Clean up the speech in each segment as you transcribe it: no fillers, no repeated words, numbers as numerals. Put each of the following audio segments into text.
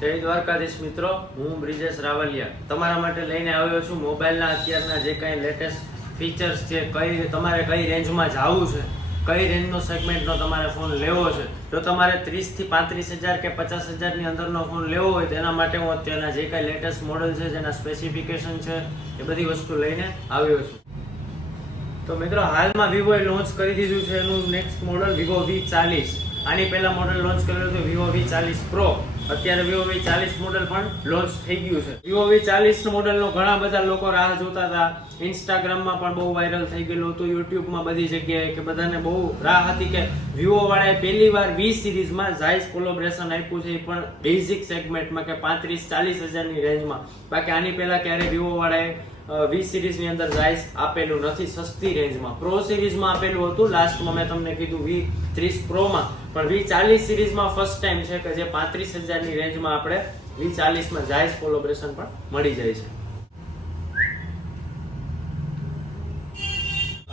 જય દ્વારકાધીશ મિત્રો, હું બ્રિજેશ રાવલિયા તમારા માટે લઈને આવ્યો છું મોબાઈલના અત્યારના જે કાંઈ લેટેસ્ટ ફીચર્સ છે, તમારે કઈ રેન્જમાં જવું છે, કઈ રેન્જનો સેગમેન્ટનો તમારે ફોન લેવો છે. જો તમારે 30 થી 35,000 કે 50,000 ની અંદરનો ફોન લેવો હોય તેના માટે હું અત્યારના જે કાંઈ લેટેસ્ટ મોડલ છે, જેના સ્પેસિફિકેશન છે, એ બધી વસ્તુ લઈને આવ્યો છું. તો મિત્રો, હાલમાં વિવોએ લોન્ચ કરી દીધું છે એનું નેક્સ્ટ મોડલ વિવો V40. આની પહેલા મોડલ લોન્ચ કરેલું હતું વિવો V40 Pro. અત્યારે વિવો V40 મોડલ પણ લોન્ચ થઈ ગયું છે. વિવો V40 મોડલનો ઘણા બધા લોકો રાહ જોતા હતા. ઇન્સ્ટાગ્રામમાં પણ બહુ વાયરલ થઈ ગયેલું હતું, યુટ્યુબમાં બધી જગ્યાએ, કે બધાને બહુ રાહ હતી કે વિવો વાળાએ પહેલી વાર V સિરીઝમાં ઝાયસ કોલેબોરેશન આપ્યું છે, એ પણ બેઝિક સેગમેન્ટમાં, કે 35-40,000 ની રેન્જમાં. બાકી આની પહેલા ક્યારે વિવો વાળાએ V સિરીઝની અંદર ઝાયસ આપેલું નથી સસ્તી રેન્જમાં. પ્રો સિરીઝમાં આપેલું હતું લાસ્ટમાં, મેં તમને કીધું V30 પ્રોમાં, પણ V40 સિરીઝમાં ફર્સ્ટ ટાઈમ છે કે જે 35,000 ની રેન્જમાં આપણે V40 માં ઝાયસ કોલેબોરેશન પણ મળી જાય છે.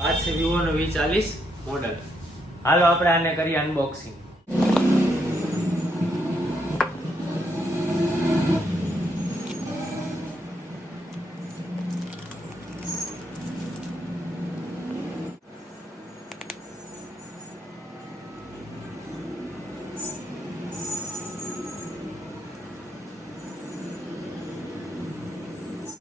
આ છે વિવોનો V40 મોડલ. હાલો આપણે આને કરીએ અનબોક્સિંગ.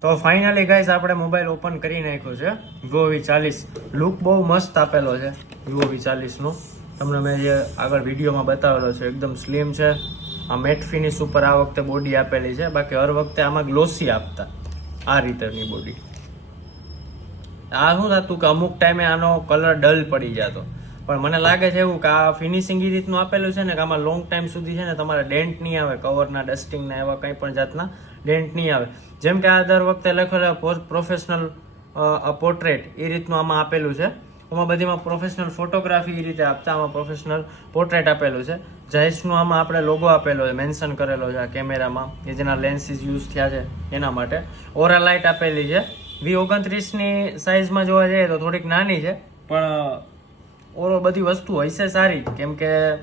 તો ફાઇનલી ગાઈઝ, આપણે મોબાઈલ ઓપન કરી નાખ્યો છે. વિવો V40 લુક બહુ મસ્ત આપેલો છે વિવો V40 નો. તમને મેં જે આગળ વિડીયોમાં બતાવેલો છે, એકદમ સ્લિમ છે. આ મેટ ફિનિશ ઉપર આ વખતે બોડી આપેલી છે, બાકી હર વખતે આમાં ગ્લોસી આપતા આ રીતની બોડી. આ શું થતું કે અમુક ટાઈમે આનો કલર ડલ પડી જતો, પણ મને લાગે છે એવું કે આ ફિનિશિંગ એ રીતનું આપેલું છે ને કે આમાં લોંગ ટાઈમ સુધી છે ને તમારે ડેન્ટ નહીં આવે, કવરના ડસ્ટિંગના એવા કંઈ પણ જાતના ડેન્ટ નહીં આવે. જેમ કે આ દર વખતે લખેલા પ્રોફેશનલ પોર્ટ્રેટ એ રીતનું આમાં આપેલું છે. આમાં બધીમાં પ્રોફેશનલ ફોટોગ્રાફી એ રીતે આપતા, આમાં પ્રોફેશનલ પોર્ટ્રેટ આપેલું છે. ઝાયસનું આમાં આપણે લોગો આપેલો છે, મેન્શન કરેલો છે આ કેમેરામાં, કે જેના લેન્સીસ યુઝ થયા છે એના માટે. ઓરા લાઇટ આપેલી છે. V29 ની સાઇઝમાં જોવા જઈએ તો થોડીક નાની છે, પણ ઓરો બધી વસ્તુ હશે સારી, કેમ કે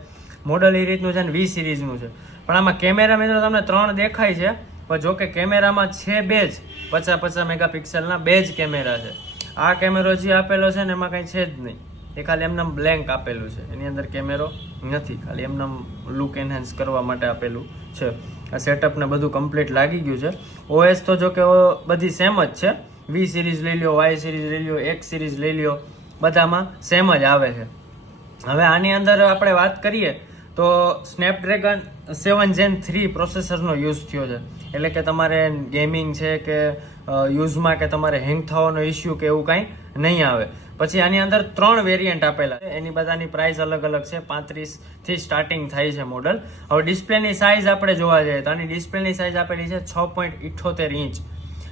મોડલ એ રીતનું છે ને V સિરીઝનું છે. પણ આમાં કેમેરા મિત્રો તમને 3 દેખાય છે, પણ જો કે કેમેરામાં છે બે જ 50-50 મેગાપિક્સલના બે જ કેમેરા છે. આ કેમેરો જે આપેલો છે ને એમાં કંઈ છે જ નહીં, એ ખાલી એમને બ્લેન્ક આપેલું છે, એની અંદર કેમેરો નથી, ખાલી એમને લુક એન્હાન્સ કરવા માટે આપેલું છે. આ સેટઅપ ને બધું કમ્પ્લીટ લાગી ગયું છે. OS તો જો કે બધી સેમ જ છે. V સિરીઝ લઈ લ્યો, Y સિરીઝ લઈ લ્યો, X સિરીઝ લઈ લ્યો, બધામાં સેમ જ આવે છે. હવે આની અંદર આપણે વાત કરીએ તો સ્નેપડ્રેગન 7 Gen 3 પ્રોસેસરનો યુઝ થયો છે. એટલે કે તમારે ગેમિંગ છે કે યુઝમાં કે તમારે હેંગ થવાનો ઇસ્યુ કે એવું કાંઈ નહીં આવે. પછી આની અંદર 3 વેરિયન્ટ આપેલા છે, એની બધાની પ્રાઇસ અલગ અલગ છે. 35 થી સ્ટાર્ટિંગ થાય છે મોડલ. હવે ડિસ્પ્લેની સાઇઝ આપણે જોવા જઈએ તો આની ડિસ્પ્લેની સાઇઝ આપેલી છે 6.78 ઇંચ.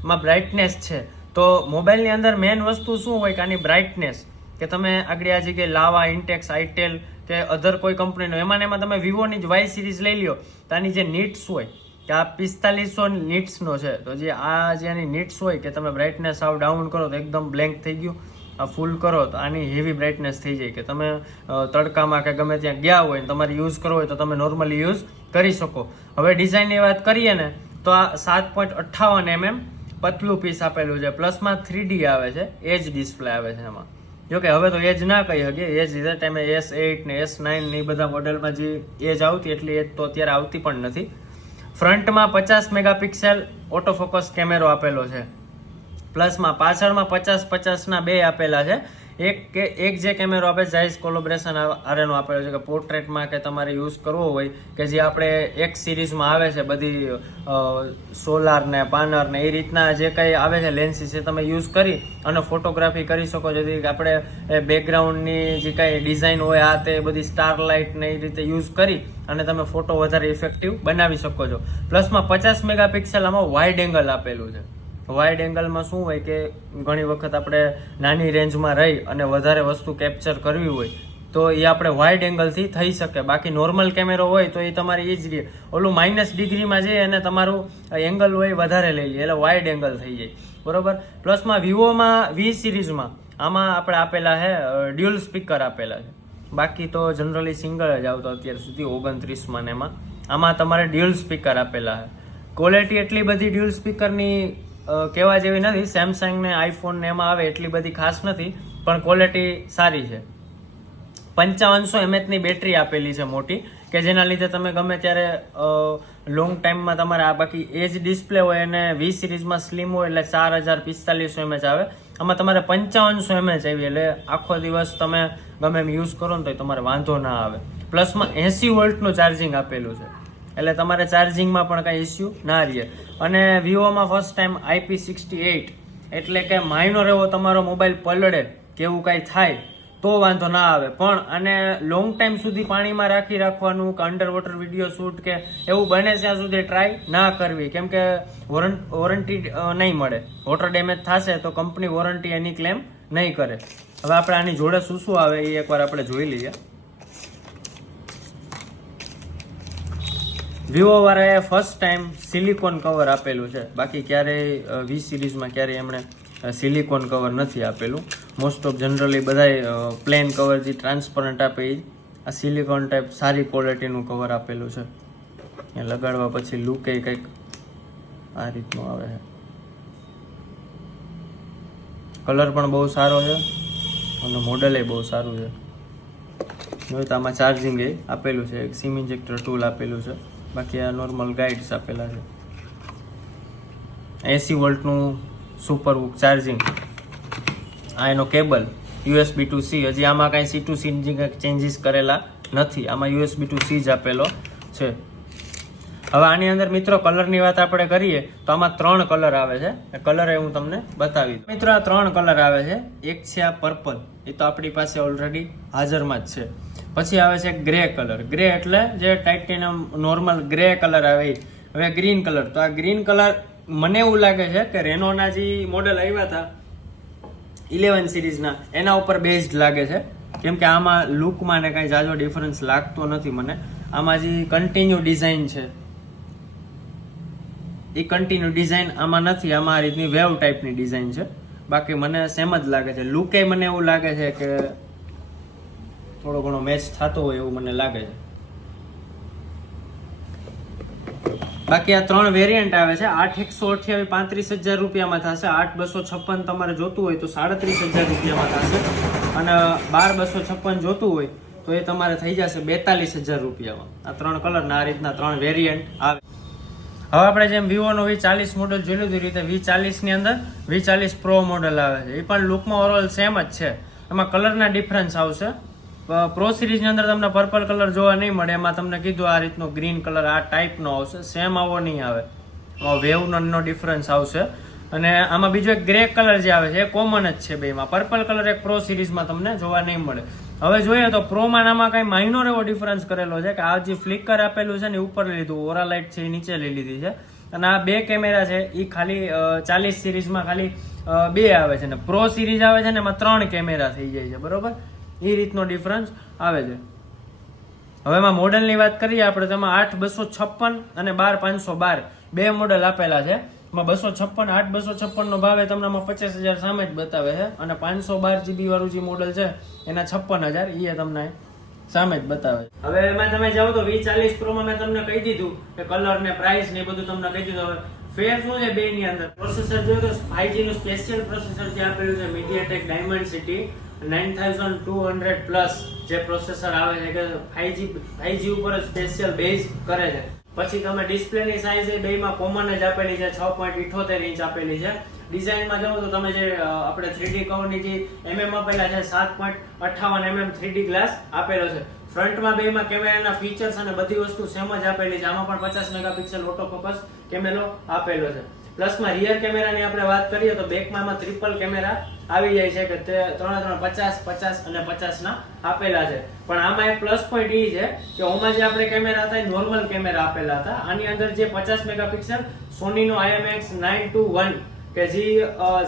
એમાં બ્રાઇટનેસ છે, તો મોબાઈલની અંદર મેઇન વસ્તુ શું હોય કે આની બ્રાઇટનેસ, કે તમે આગળ આ જગ્યાએ લાવા, ઇન્ટેક્સ, આઈટેલ કે અધર કોઈ કંપનીનો, એમાં તમે વિવોની જ Y સિરીઝ લઈ લ્યો તો આની જે નીટ્સ હોય કે આ 4500 નીટ્સનો છે, તો જે આ જે આની નીટ્સ હોય કે તમે બ્રાઇટનેસ સાવ ડાઉન કરો તો એકદમ બ્લેન્ક થઈ ગયું, આ ફૂલ કરો તો આની હેવી બ્રાઇટનેસ થઈ જાય, કે તમે તડકામાં કે ગમે ત્યાં ગયા હોય તમારે યુઝ કરવો હોય તો તમે નોર્મલી યુઝ કરી શકો. હવે ડિઝાઇનની વાત કરીએ ને તો આ 7.58 mm પતલું પીસ આપેલું છે. પ્લસમાં 3D આવે છે, એજ ડિસ્પ્લે આવે છે એમાં. જોકે હવે તો એજ ના કહી શકીએ, એજ જે ટાઈમે S8 ને S9 ને એ બધા મોડેલમાં જે એજ આવતી એટલી એજ તો અત્યારે આવતી પણ નથી. ફ્રન્ટમાં 50 મેગાપિક્સેલ ઓટો ફોકસ કેમેરો આપેલો છે. પ્લસમાં પાછળમાં 50-50 ના બે આપેલા છે. એક જે કેમેરો આપે ઝાયસ કોલેબોરેશન આરેનો આપેલો છે, કે પોર્ટ્રેટમાં કે તમારે યુઝ કરવો હોય, કે જે આપણે X સિરીઝમાં આવે છે બધી સોલાર ને પાનર ને એ રીતના જે કંઈ આવે છે લેન્સીસ, એ તમે યુઝ કરી અને ફોટોગ્રાફી કરી શકો. જેથી આપણે બેકગ્રાઉન્ડની જે કાંઈ ડિઝાઇન હોય આ તે બધી સ્ટાર લાઇટ ને એ રીતે યુઝ કરી અને તમે ફોટો વધારે ઇફેક્ટિવ બનાવી શકો છો. પ્લસમાં 50 મેગાપિક્સલ આમાં વાઇડ એંગલ આપેલું છે. વાઇડ એંગલમાં શું હોય કે ઘણી વખત આપણે નાની રેન્જમાં રહી અને વધારે વસ્તુ કેપ્ચર કરવી હોય તો એ આપણે વાઇડ એંગલથી થઈ શકે. બાકી નોર્મલ કેમેરો હોય તો એ તમારી એ જ રહે, ઓલું -ડિગ્રીમાં જઈ અને તમારું એંગલ હોય વધારે લઈ લે, એટલે વાઇડ એંગલ થઈ જાય, બરોબર. પ્લસમાં વિવોમાં V સિરીઝમાં આમાં આપણે આપેલા છે ડ્યુઅલ સ્પીકર આપેલા છે. બાકી તો જનરલી સિંગલ જ આવતો અત્યાર સુધી 29માં ને એમાં આમાં તમારે ડ્યુઅલ સ્પીકર આપેલા છે. ક્વોલિટી એટલી બધી ડ્યુઅલ સ્પીકરની કહેવા જેવી નથી. સેમસંગ ને આઈફોન ને એમાં આવે એટલી બધી ખાસ નથી, પણ ક્વોલિટી સારી છે. 5500 mAh ની બેટરી આપેલી છે મોટી, કે જેના લીધે તમે ગમે ત્યારે લોંગ ટાઈમમાં તમારે આ બાકી એજ ડિસ્પ્લે હોય અને વી સિરીઝમાં સ્લિમ હોય એટલે 4045 mAh આવે. આમાં તમારે 5500 mAh આવી એટલે આખો દિવસ તમે ગમે એમ યુઝ કરો ને તો તમારે વાંધો ના આવે. પ્લસમાં 80 વોલ્ટનું ચાર્જિંગ આપેલું છે એટલે તમારે ચાર્જિંગમાં પણ કાંઈ ઇસ્યુ ના રહે. અને વિવોમાં ફર્સ્ટ ટાઈમ IP68 એટલે કે માઇનોર એવો તમારો મોબાઈલ પલળે કે એવું કાંઈ થાય તો વાંધો ના આવે. પણ આને લોંગ ટાઈમ સુધી પાણીમાં રાખવાનું કે અંડર વોટર વિડીયો શૂટ કે એવું બને ત્યાં સુધી ટ્રાય ના કરવી, કેમ કે વોરંટી નહીં મળે. વોટર ડેમેજ થશે તો કંપની વોરંટી એની ક્લેમ નહીં કરે. હવે આપણે આની જોડે શું શું આવે એ એકવાર આપણે જોઈ લઈએ. વિવો વાળાએ ફર્સ્ટ ટાઈમ સિલિકોન કવર આપેલું છે, બાકી ક્યારેય વી સિરીઝમાં ક્યારેય એમણે સિલિકોન કવર નથી આપેલું. મોસ્ટ ઓફ જનરલી બધાય પ્લેન કવર જે ટ્રાન્સપરન્ટ આપે એ આ સિલિકોન ટાઈપ સારી ક્વોલિટીનું કવર આપેલું છે. એ લગાડવા પછી લુક એ કંઈક આ રીતનું આવે છે. કલર પણ બહુ સારો છે અને મોડલ એ બહુ સારું છે. હવે તો આમાં ચાર્જિંગ એ આપેલું છે, એક સિમ ઇન્જેક્ટર ટૂલ આપેલું છે, બાકી આ નોર્મલ ગાઈડ્સ આપેલા છે. 80 વોલ્ટનું સુપર હુક ચાર્જિંગ. આ એનો કેબલ USB to C. હજી આમાં કાંઈ C to C ચેન્જીસ કરેલા નથી, આમાં USB to C જ આપેલો છે. હવે આની અંદર મિત્રો કલરની વાત આપણે કરીએ તો આમાં 3 કલર આવે છે. એ કલર એ હું તમને બતાવી દઉં. મિત્રો આ 3 કલર આવે છે. એક છે આ પર્પલ, એ તો આપણી પાસે ઓલરેડી હાજરમાં જ છે. પછી આવે છે ગ્રે કલર. ગ્રે એટલે જે ટાઇટેનિયમ નોર્મલ ગ્રે કલર આવે. હવે ગ્રીન કલર, તો આ ગ્રીન કલર મને એવું લાગે છે કે રેનોના જે મોડેલ આવ્યા હતા 11 સિરીઝના એના ઉપર બેઝડ લાગે છે, કેમ કે આમાં લુકમાં ને કાંઈ જાજો ડિફરન્સ લાગતો નથી મને. આમાં જે કન્ટિન્યુ ડિઝાઇન છે એ કન્ટિન્યુ ડિઝાઇન આમાં નથી, આમાં આ રીતની વેવ ટાઈપની ડિઝાઇન છે. બાકી મને સેમ જ લાગે છે. લુકે મને એવું લાગે છે કે થોડો ઘણો મેચ થતો હોય એવું મને લાગે છે. બાકી આ 3 વેરિયન્ટ આવે છે. 8128 35,000 રૂપિયામાં થશે. 8256 તમારે જોતું હોય તો 37,000 રૂપિયામાં થશે. અને 12256 જોતું હોય તો એ તમારે થઈ જશે 42,000 રૂપિયામાં. આ 3 કલરના આ રીતના 3 વેરિયન્ટ આવે. હવે આપણે જેમ વિવોનો V40 મોડલ જોઈ લીધું રીતે V40 ની અંદર V40 Pro મોડલ આવે છે. એ પણ લુકમાં ઓવરઓલ સેમ જ છે. એમાં કલરના ડિફરન્સ આવશે. પ્રો સિરીઝની અંદર તમને પર્પલ કલર જોવા નહીં મળે. એમાં તમને કીધું આ રીતનો ગ્રીન કલર આ ટાઈપનો આવશે. સેમ આવો નહીં આવે, વેવનો ડિફરન્સ આવશે. અને આમાં બીજો એક ગ્રે કલર જે આવે છે એ કોમન જ છે બેમાં. પર્પલ કલર એક પ્રો સિરીઝમાં તમને જોવા નહીં મળે. હવે જોઈએ તો પ્રોમાં આમાં કાંઈ માઇનોર એવો ડિફરન્સ કરેલો છે કે આ જે ફ્લિકર આપેલું છે ને એ ઉપર લઈ લીધું, ઓરા લાઇટ છે એ નીચે લઈ લીધી છે. અને આ 2 કેમેરા છે એ ખાલી 40 સિરીઝમાં ખાલી 2 આવે છે, ને પ્રો સિરીઝ આવે છે ને એમાં 3 કેમેરા થઈ જાય છે. બરોબર, એ રીતનો ડિફરન્સ આવે છે. હવે એમાં મોડલની વાત કરીએ આપણે, તેમાં 8256 અને 12512 2 મોડલ આપેલા છે. એમાં 256 8256 નો ભાવ એ તમને 50,000 સામે જ બતાવે છે, અને 512 GB વાળું જે મોડલ છે એના 56,000 એ તમને સામે જ બતાવે. હવે એમાં તમે જાઓ તો V40 Pro માં મેં તમને કહી દીધું કે કલર ને પ્રાઇસ ને બધું તમને કહી દીધું. હવે ફેર શું છે બે ની અંદર? પ્રોસેસર જોઈએ તો 5G નું સ્પેશિયલ પ્રોસેસર જે આપેલું છે MediaTek Dimensity 9200 પ્લસ જે પ્રોસેસર આવે છે કે 5G ઉપર સ્પેશિયલ બેઝ કરે છે. પછી તમે ડિસ્પ્લેની સાઇઝ એ બેમાં કોમન જ આપેલી છે, 6.78 ઇંચ આપેલી છે. ડિઝાઇનમાં જાઓ તો તમે જે આપણે 3D કવરની જે mm આપેલા છે 7.58 mm 3D ગ્લાસ આપેલો છે. ફ્રન્ટમાં બેમાં કેમેરાના ફીચર્સ અને બધી વસ્તુ સેમ જ આપેલી છે. આમાં પણ 50 મેગાપિક્સલ ઓટો ફોકસ કેમેરો આપેલો છે. પ્લસમાં રિયર કેમેરાની આપણે વાત કરીએ તો બેકમાં આમાં ટ્રિપલ કેમેરા આવી જાય છે કે તે 3 50 50 અને 50 ના આપેલા છે. પણ આમાં એક પ્લસ પોઈન્ટ એ છે કે ઓમાં જે આપણે કેમેરા હતા એ નોર્મલ કેમેરા આપેલા હતા. આની અંદર જે 50 મેગાપિક્સલ સોનીનો IMX921 કે જે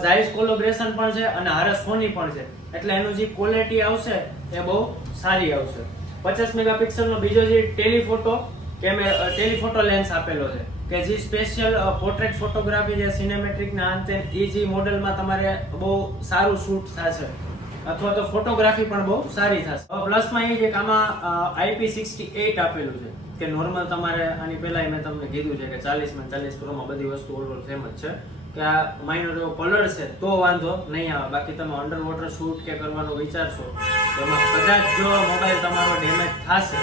ઝાઇસ કોલેબોરેશન પણ છે અને હારે સોની પણ છે, એટલે એનું જે ક્વોલિટી આવશે એ બહુ સારી આવશે. 50 મેગાપિક્સલનો બીજો જે ટેલિફોટો લેન્સ આપેલો છે કે જે સ્પેશિયલ પોર્ટ્રેટ ફોટોગ્રાફી જે સિનેમેટ્રિક ના અંતે એ જે મોડેલમાં તમારે બહુ સારું શૂટ થશે અથવા તો ફોટોગ્રાફી પણ બહુ સારી થશે. પ્લસમાં એ છે કે આમાં IP68 આપેલું છે કે નોર્મલ તમારે આની પહેલાં મેં તમને કીધું છે કે 40 માં 40 પ્રોમાં બધી વસ્તુ ઓલર સેમ જ છે કે આ માઇનર એવો કલર છે તો વાંધો નહીં આવે. બાકી તમે અંડર વોટર શૂટ કે કરવાનું વિચારશો એમાં કદાચ જો મોબાઈલ તમારો ડેમેજ થશે,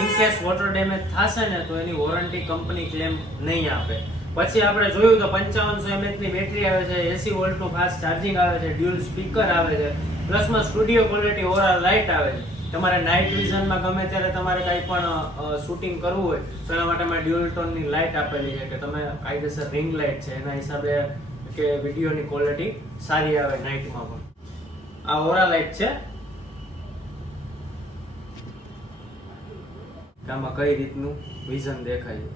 ઇન કેસ વોટર ડેમેજ થશે ને તો એની વોરંટી કંપની ક્લેમ નહીં આપે. પછી આપણે જોયું તો 5500 mAh ની બેટરી આવે છે, 80 વોલ્ટનું ફાસ્ટ ચાર્જિંગ આવે છે, ડ્યુઅલ સ્પીકર આવે છે, પ્લસમાં સ્ટુડિયો ક્વોલિટી ઓવરઓલ લાઇટ આવે છે. તમારે નાઇટ વિઝનમાં ગમે ત્યારે તમારે કંઈ પણ શૂટિંગ કરવું હોય તો એના માટે મેં ડ્યુઅલ ટોનની લાઇટ આપેલી છે કે તમે કાયદેસર રિંગ લાઇટ છે એના હિસાબે કે વિડીયોની ક્વોલિટી સારી આવે નાઇટમાં પણ. આ ઓરા લાઇટ છે કે આમાં કઈ રીતનું વિઝન દેખાય છે,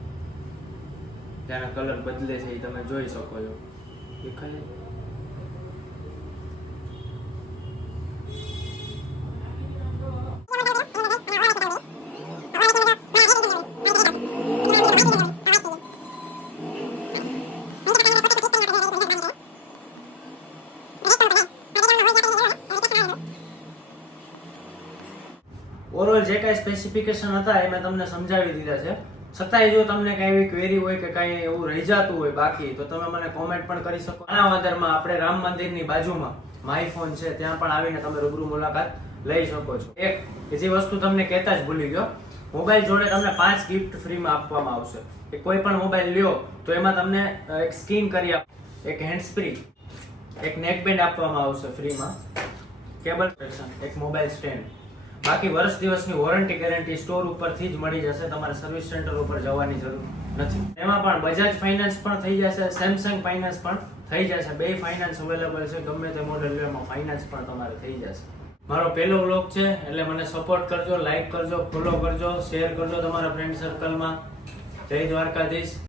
ત્યાંના કલર બદલે છે એ તમે જોઈ શકો છો. દેખાય ઓવરઓલ જે કાંઈ સ્પેસિફિકેશન હતા એ મેં તમને સમજાવી દીધા છે. છતાંય જો તમને કઈ એવી ક્વેરી હોય કે કઈ એવું રહી જતું હોય બાકી તો તમે મને કોમેન્ટ પણ કરી શકો. આના આધારમાં આપણે રામ મંદિરની બાજુમાં માય ફોન છે ત્યાં પણ આવીને તમે રૂબરૂ મુલાકાત લઈ શકો છો. એક બીજી વસ્તુ તમને કહેતા જ ભૂલી ગયો, મોબાઈલ જોડે તમને 5 ગિફ્ટ ફ્રીમાં આપવામાં આવશે. કે કોઈ પણ મોબાઈલ લ્યો તો એમાં તમને એક સ્કીન કરી આપ, એક હેન્ડસ્પ્રી, એક નેક બેન્ડ આપવામાં આવશે ફ્રીમાં, કેબલ પ્રોટેક્શન, એક મોબાઈલ સ્ટેન્ડ. બાકી વર્ષ દિવસની વોરંટી ગેરંટી સ્ટોર ઉપરથી જ મળી જશે, તમારે સર્વિસ સેન્ટર ઉપર જવાની જરૂર નથી. એમાં પણ બજાજ ફાઇનાન્સ પણ થઈ જશે, સેમસંગ ફાઇનાન્સ પણ થઈ જશે. બે ફાઇનાન્સ અવેલેબલ છે, ગમે તે મોડેલ લો એમાં ફાઇનાન્સ પણ તમારે થઈ જશે. મારો પહેલો વ્લોગ છે એટલે મને સપોર્ટ કરજો, લાઈક કરજો, ફોલો કરજો, શેર કરજો તમારા ફ્રેન્ડ સર્કલમાં. જય દ્વારકાધીશ.